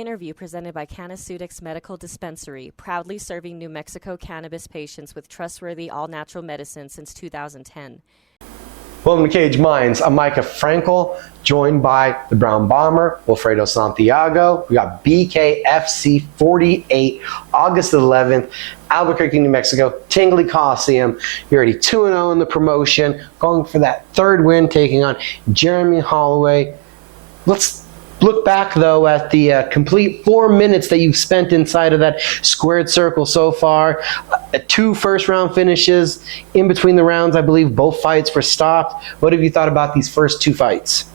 Interview presented by Canaceutics Medical Dispensary, proudly serving New Mexico cannabis patients with trustworthy all-natural medicine since 2010. Welcome to Cage Minds. I'm Micah Frankel, joined by the Brown Bomber, Wilfredo Santiago. We got BKFC 48, August 11th, Albuquerque, New Mexico, Tingley Coliseum. You're already 2-0 in the promotion, going for that third win, taking on Jeremie Holloway. Let's look back, though, at the complete 4 minutes that you've spent inside of that squared circle so far. 2 first-round finishes. In between the rounds, I believe both fights were stopped. What have you thought about these first 2 fights?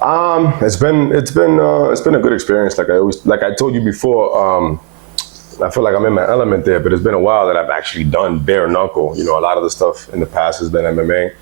It's been a good experience. Like I told you before, I feel like I'm in my element there. But it's been a while that I've actually done bare knuckle. You know, a lot of the stuff in the past has been MMA.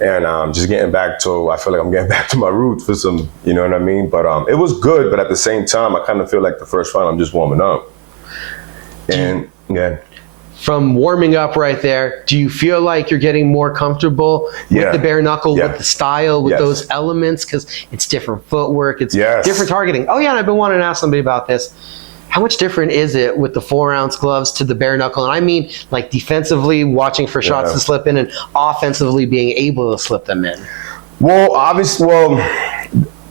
And just getting back to, I feel like I'm getting back to my roots for some, you know what I mean? But it was good, but at the same time, I kind of feel like the first round, I'm just warming up. And yeah. From warming up right there, do you feel like you're getting more comfortable with the bare knuckle, with the style, with those elements? Because it's different footwork, it's different targeting. Oh yeah, and I've been wanting to ask somebody about this. How much different is it with the 4-ounce gloves to the bare knuckle? And I mean, like defensively, watching for shots to slip in, and offensively being able to slip them in. Well, obviously,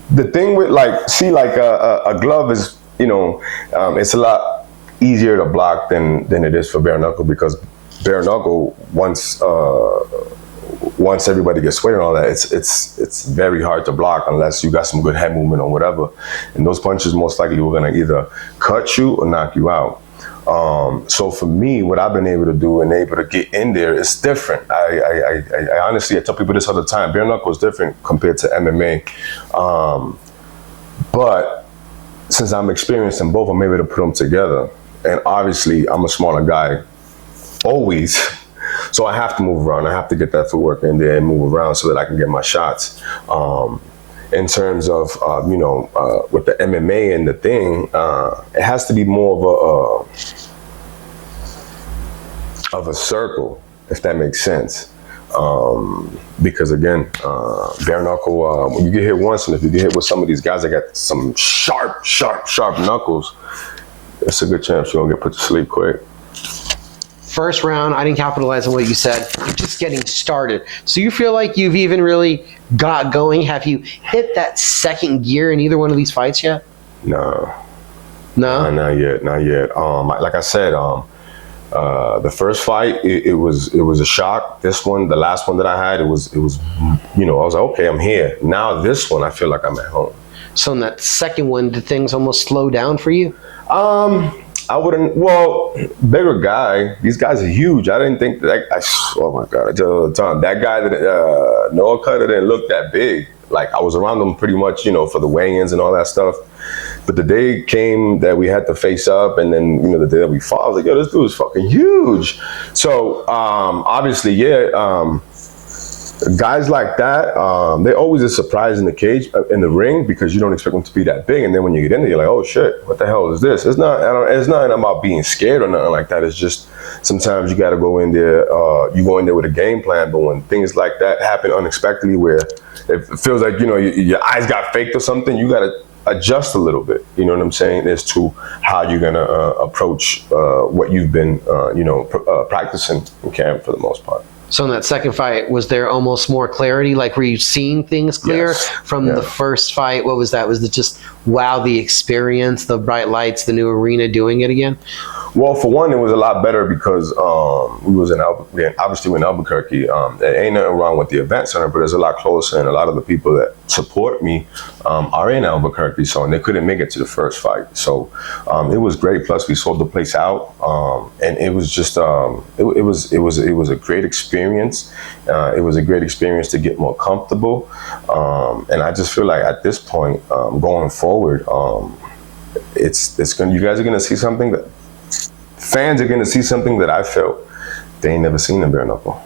the thing with a glove is, you know, it's a lot easier to block than it is for bare knuckle, because bare knuckle, once everybody gets sweating and all that, it's very hard to block unless you got some good head movement or whatever. And those punches most likely were gonna either cut you or knock you out. So for me, what I've been able to do and able to get in there is different. I honestly, I tell people this all the time, bare knuckle is different compared to MMA. But since I'm experienced in both, I'm able to put them together. And obviously, I'm a smaller guy, always. So I have to move around. I have to get that footwork in there and move around so that I can get my shots. In terms of, with the MMA and the thing, it has to be more of a circle, if that makes sense. Because again, bare knuckle, when you get hit once, and if you get hit with some of these guys that got some sharp knuckles, it's a good chance you're gonna get put to sleep quick. First round, I didn't capitalize on what you said. You're just getting started. So you feel like you've even really got going? Have you hit that second gear in either one of these fights yet? No. No? Not yet. Like I said, the first fight, it was a shock. This one, the last one that I had, it was, you know, I was like, okay, I'm here. Now this one, I feel like I'm at home. So in that second one, did things almost slow down for you? I wouldn't, bigger guy, these guys are huge. I didn't think that, oh my God, I tell you all the time, that guy that, Noah Cutter didn't look that big. Like I was around him pretty much, you know, for the weigh-ins and all that stuff. But the day came that we had to face up, and then, you know, the day that we fought, I was like, yo, this dude is fucking huge. So, obviously, guys like that, they're always a surprise in the cage, in the ring, because you don't expect them to be that big. And then when you get in there, you're like, oh shit, what the hell is this? It's not about being scared or nothing like that. It's just sometimes you got to go in there. You go in there with a game plan, but when things like that happen unexpectedly, where it feels like, you know, your eyes got faked or something, you got to adjust a little bit. You know what I'm saying? As to how you're gonna approach what you've been, practicing in camp for the most part. So in that second fight, was there almost more clarity? Like, were you seeing things clear from the first fight? What was that? Was it just, wow, the experience, the bright lights, the new arena, doing it again? Well, for one, it was a lot better because we was obviously in Albuquerque. There ain't nothing wrong with the event center, but it's a lot closer, and a lot of the people that support me are in Albuquerque, and they couldn't make it to the first fight. So it was great. Plus, we sold the place out, and it was just it was a great experience. It was a great experience to get more comfortable, and I just feel like at this point, going forward, you guys are gonna see something that. Fans are going to see something that I felt they ain't never seen in bare knuckle.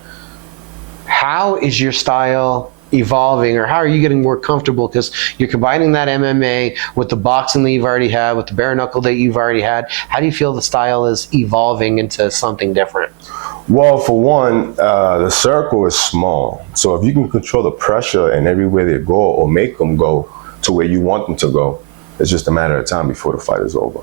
How is your style evolving, or how are you getting more comfortable? Because you're combining that MMA with the boxing that you've already had, with the bare knuckle that you've already had. How do you feel the style is evolving into something different? Well, for one, the circle is small. So if you can control the pressure and everywhere they go, or make them go to where you want them to go, It's just a matter of time before the fight is over.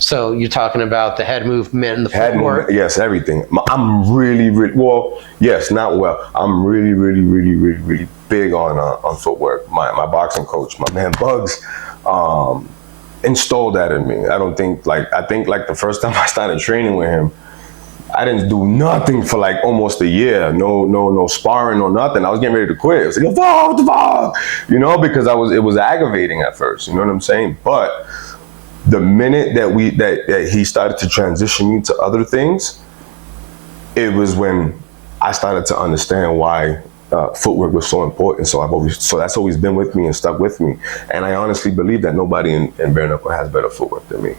So you're talking about the head movement and the footwork? Yes, everything. I'm really, well, yes, not well. I'm really big on footwork. My boxing coach, my man Bugs, installed that in me. I think the first time I started training with him, I didn't do nothing for like almost a year. No sparring or nothing. I was getting ready to quit. I was like, what the fuck? You know, because it was aggravating at first. You know what I'm saying? But the minute that he started to transition me to other things, it was when I started to understand why footwork was so important. So that's always been with me and stuck with me. And I honestly believe that nobody in bare knuckle has better footwork than me.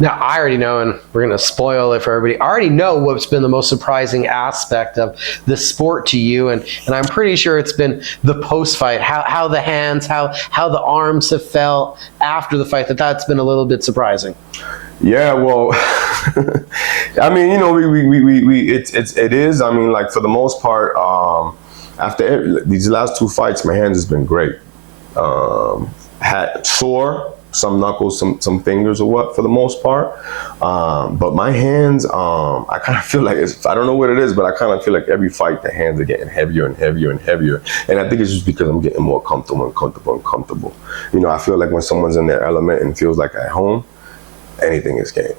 Now, I already know, and we're going to spoil it for everybody, I already know what's been the most surprising aspect of the sport to you, and I'm pretty sure it's been the post-fight, how the hands, how the arms have felt after the fight, that's been a little bit surprising. Yeah, well, I mean, you know, it is. I mean, like, for the most part, after these last 2 fights, my hands has been great. Had sore, some knuckles, some fingers or what, for the most part. But my hands, I kind of feel like, I don't know what it is, but I kind of feel like every fight, the hands are getting heavier and heavier and heavier. And I think it's just because I'm getting more comfortable. You know, I feel like when someone's in their element and feels like at home, anything is game.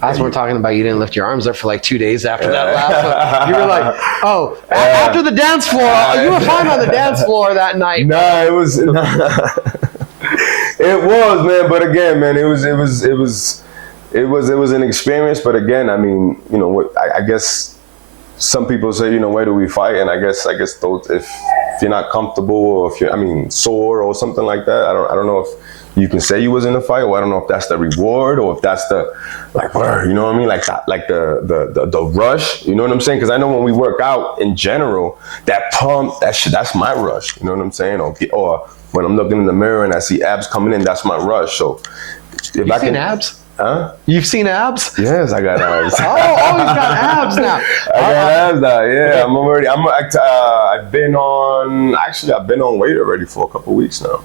That's what we're talking about. You didn't lift your arms up for like 2 days after that last one. You were like, after the dance floor, you were fine on the dance floor that night. No, it was... It was, man. But again, man, it was an experience. But again, I mean, you know, what I guess some people say, you know, where do we fight? And I guess those, if you're not comfortable, or if you're, sore or something like that, I don't know if you can say you was in a fight, or I don't know if that's the reward, or if that's the, like, you know what I mean? Like the rush, you know what I'm saying? Because I know when we work out in general, that pump, that's my rush, you know what I'm saying? Or when I'm looking in the mirror and I see abs coming in, that's my rush. So if I can, seen abs? Huh? You've seen abs? Yes, I got abs. He's got abs now. I got abs now. Yeah, I've been on weight already for a couple weeks now.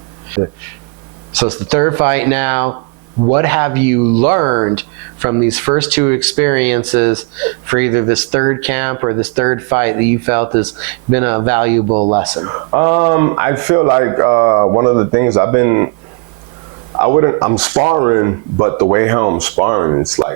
So it's the 3rd fight now. What have you learned from these first 2 experiences for either this 3rd camp or this 3rd fight that you felt has been a valuable lesson? I feel like one of the things I'm sparring, but the way how I'm sparring, it's like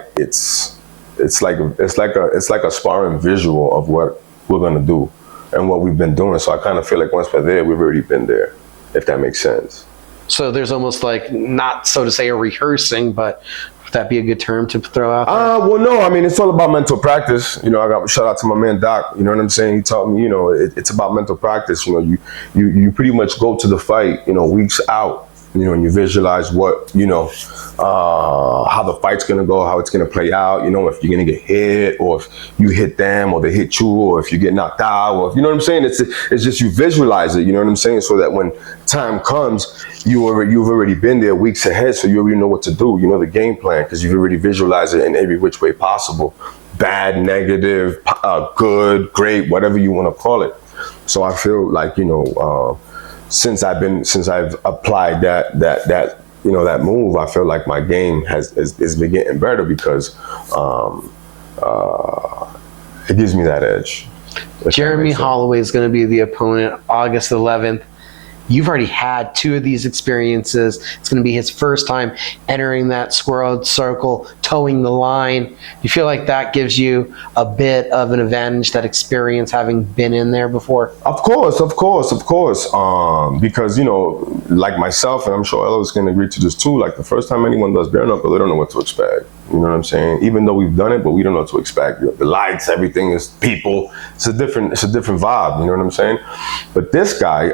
a sparring visual of what we're gonna do and what we've been doing. So I kind of feel like once we're there, we've already been there, if that makes sense. So there's almost like, not so to say a rehearsing, but would that be a good term to throw out there? Well, no, I mean, it's all about mental practice. You know, I got shout out to my man Doc, you know what I'm saying? He taught me, you know, it's about mental practice. You know, you pretty much go to the fight, you know, weeks out, you know, and you visualize what, you know, how the fight's gonna go, how it's gonna play out, you know, if you're gonna get hit, or if you hit them, or they hit you, or if you get knocked out, or if, you know what I'm saying? It's just you visualize it, you know what I'm saying? So that when time comes, you've already been there weeks ahead, so you already know what to do. You know the game plan, because you've already visualized it in every which way possible. Bad, negative, good, great, whatever you want to call it. So I feel like, you know, since I've applied that you know, that move, I feel like my game has been getting better, because it gives me that edge. Jeremie Holloway is going to be the opponent August 11th. You've already had 2 of these experiences. It's going to be his first time entering that squared circle, towing the line. You feel like that gives you a bit of an advantage, that experience, having been in there before? Of course. Because, you know, like myself, and I'm sure others can agree to this too, like the first time anyone does bare knuckle, they don't know what to expect. You know what I'm saying? Even though we've done it, but we don't know what to expect. The lights, everything is people. It's a different vibe. You know what I'm saying? But this guy,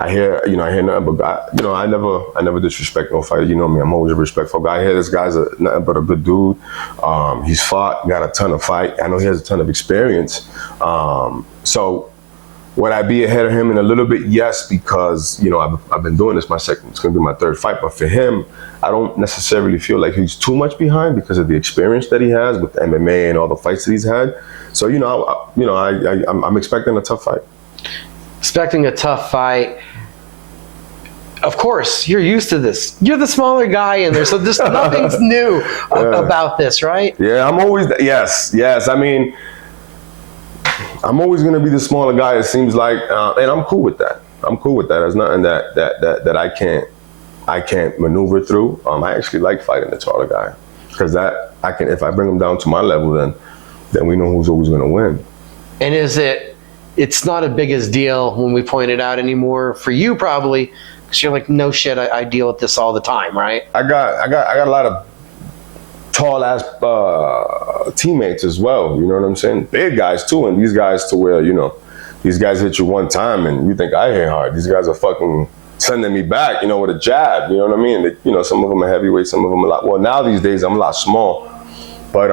I hear nothing but, you know, I never disrespect no fighter. You know me, I'm always a respectful guy. I hear this guy's nothing but a good dude. He's fought, got a ton of fight. I know he has a ton of experience. So would I be ahead of him in a little bit? Yes, because, you know, I've been doing this it's gonna be my 3rd fight. But for him, I don't necessarily feel like he's too much behind, because of the experience that he has with MMA and all the fights that he's had. So, you know, I'm expecting a tough fight. Expecting a tough fight. of course, you're used to this. You're the smaller guy in there, so just nothing's new about this, right? Yeah, I'm always, yes. I mean, I'm always going to be the smaller guy, it seems like, and I'm cool with that. There's nothing that I can't maneuver through. I actually like fighting the taller guy, because if I bring him down to my level, then we know who's always going to win. And it's not a biggest deal when we point it out anymore for you, probably, because you're like, no shit, I deal with this all the time, right? I got a lot of tall ass teammates as well. You know what I'm saying? Big guys too, and these guys to where, you know, these guys hit you one time and you think I hit hard. These guys are fucking sending me back, you know, with a jab. You know what I mean? You know, some of them are heavyweight, some of them a lot. Well, now these days I'm a lot small, but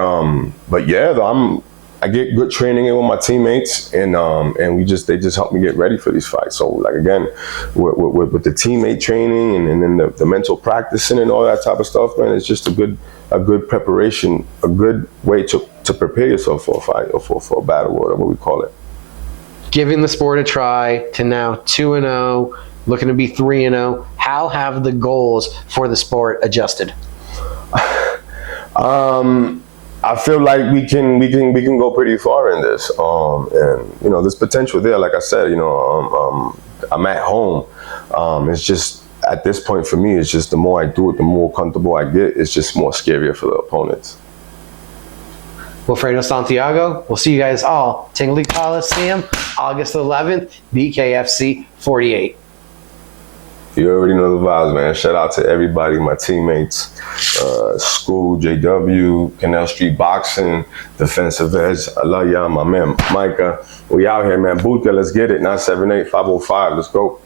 yeah, though I get good training in with my teammates, and they just help me get ready for these fights. So like again, with the teammate training and then the mental practicing and all that type of stuff, man, it's just a good preparation, a good way to prepare yourself for a fight or for a battle, or whatever we call it. Giving the sport a try to now 2-0, looking to be 3-0. How have the goals for the sport adjusted? I feel like we can go pretty far in this, and you know, there's potential there. Like I said, you know, I'm at home. It's just at this point for me, it's just the more I do it, the more comfortable I get. It's just more scarier for the opponents. Wilfredo Santiago, we'll see you guys all Tingley Coliseum, August 11th, BKFC 48. You already know the vibes, man. Shout out to everybody, my teammates, School, JW, Canal Street Boxing, Defensive Edge. I love y'all, my man, Micah. We out here, man. Buta, let's get it. 978-505. Let's go.